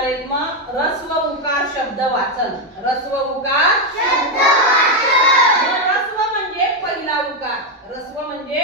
असणार मग रस्व उकार शब्द वाचन. रस्व उकार मग रस्व म्हणजे पहिला उकार. रस्व म्हणजे